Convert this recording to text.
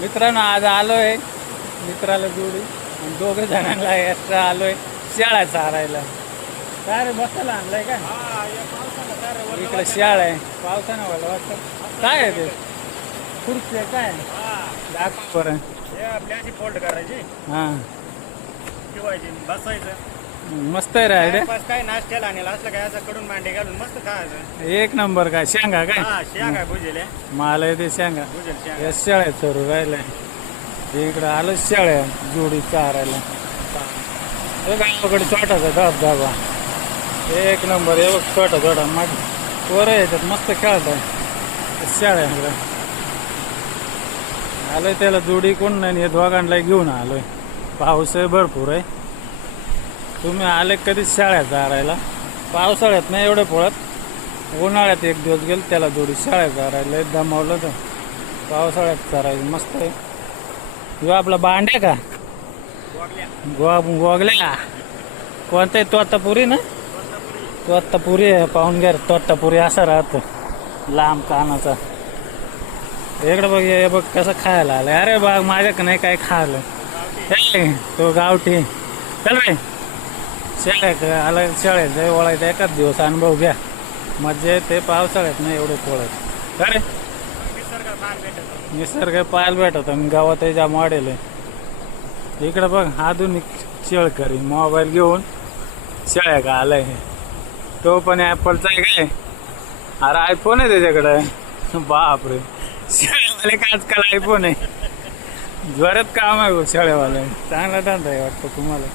मित्रांनो आज आलोय मित्राला जोडी आणि दोघं जणांना एक्स्ट्रा आलोय शाळा चारायला. काय रे बसायला आणलाय काय? इकडे शाळा आहे पावसानं व्हायला वाटतं. काय आहे ते खुर्ची आहे काय? दाखव बरं. आपल्याची फोल्ड करायची हां ठेवायची बसायचं. मस्त आहे रे. काय नाश्त्याला आणला असलं काय असं कडून मांडे घालून मस्त खायचं. एक नंबर काय शेंगा काय? हा शेंगा भुजेल्या मला येते शेंगा. भुजेल शेंगा. या शाळेत सुरू राहिलाय इकडं आलं शाळ्या जोडी चारायला. गावाकडे छोटासा धबधबा एक नंबर आहे बघ. छोटा छोटा मग पोरं याच्यात मस्त खेळत आहे शाळ्यांकडे. आलोय त्याला जोडी कोण नाही, हे दोघांना घेऊन आलोय. पाऊस आहे भरपूर आहे. तुम्ही आले कधीच शाळ्यात चारायला? पावसाळ्यात नाही एवढं पळत, उन्हाळ्यात एक दिवस गेलं त्याला जोडी शाळेत चारायला दमावलं तर पावसाळ्यात चारायचं मस्त आहे. ह्यो आपला बांड्या का गोगल्या कोणता आहे? तोतापुरी ना? तोतापुरी आहे. पाहून घ्या तोतापुरी असा राहतो लांब कानाचा. इकडे बघ हे बघ कसं खायला आलं. अरे बाग माझ्याकडे नाही काय खायला. हे तो गावठी चल रे शाळेत आला. शाळेत जाय वळायचा एकाच दिवस अनुभव घ्या. मजा येते पावसाळ्यात नाही एवढे पोळत. अरे निसर्ग पाहायला भेटत आणि गावात जाम वाढेल. इकडे बघ आधुनिक शेळकरी मोबाईल घेऊन शेळ्या का आलाय. तो पण ॲपलचा आहे काय? अरे आयफोन आहे त्याच्याकडं. बापरे शेळ्यावाले का आजकाल आयफोन आहे. जोरात काम आहे शेळ्यावाले. चांगला धंदा आहे वाटतं तुम्हाला.